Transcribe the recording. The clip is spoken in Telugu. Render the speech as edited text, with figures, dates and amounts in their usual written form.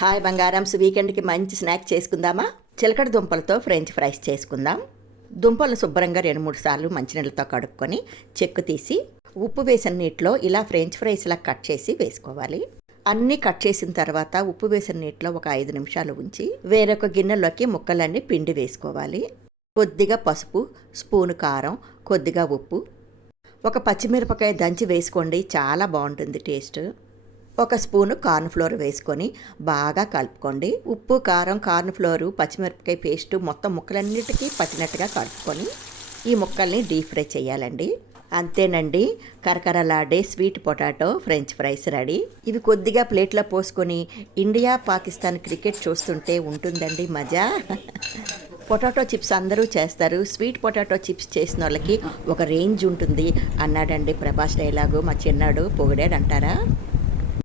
హాయ్ బంగారమ్స్, వీకెండ్కి మంచి స్నాక్ చేసుకుందామా? చిలకడ దుంపలతో ఫ్రెంచ్ ఫ్రైస్ చేసుకుందాం. దుంపలను శుభ్రంగా 2-3 సార్లు మంచినీళ్ళతో కడుక్కొని చెక్కు తీసి ఉప్పు వేసిన నీటిలో ఇలా ఫ్రెంచ్ ఫ్రైస్లా కట్ చేసి వేసుకోవాలి. అన్నీ కట్ చేసిన తర్వాత ఉప్పు వేసిన నీటిలో ఒక 5 నిమిషాలు ఉంచి వేరొక గిన్నెలోకి ముక్కలన్నీ పిండి వేసుకోవాలి. కొద్దిగా పసుపు, స్పూను కారం, కొద్దిగా ఉప్పు, ఒక పచ్చిమిరపకాయ దంచి వేసుకోండి, చాలా బాగుంటుంది టేస్ట్. ఒక స్పూను కార్న్ఫ్లోర్ వేసుకొని బాగా కలుపుకోండి. ఉప్పు, కారం, కార్న్ఫ్లోరు, పచ్చిమిరపకాయ పేస్టు మొత్తం ముక్కలన్నిటికీ పట్టినట్టుగా కలుపుకొని ఈ ముక్కల్ని డీప్ ఫ్రై చేయాలండి. అంతేనండి, కరకరలాడే sweet potato French fries ready. ఇవి కొద్దిగా ప్లేట్లో పోసుకొని ఇండియా పాకిస్తాన్ క్రికెట్ చూస్తుంటే ఉంటుందండి మజా. పొటాటో చిప్స్ అందరూ చేస్తారు, స్వీట్ పొటాటో చిప్స్ చేసిన వాళ్ళకి ఒక రేంజ్ ఉంటుంది అన్నాడండి ప్రభాస్ డైలాగు. మా చిన్నాడు పొగిడాడు అంటారా.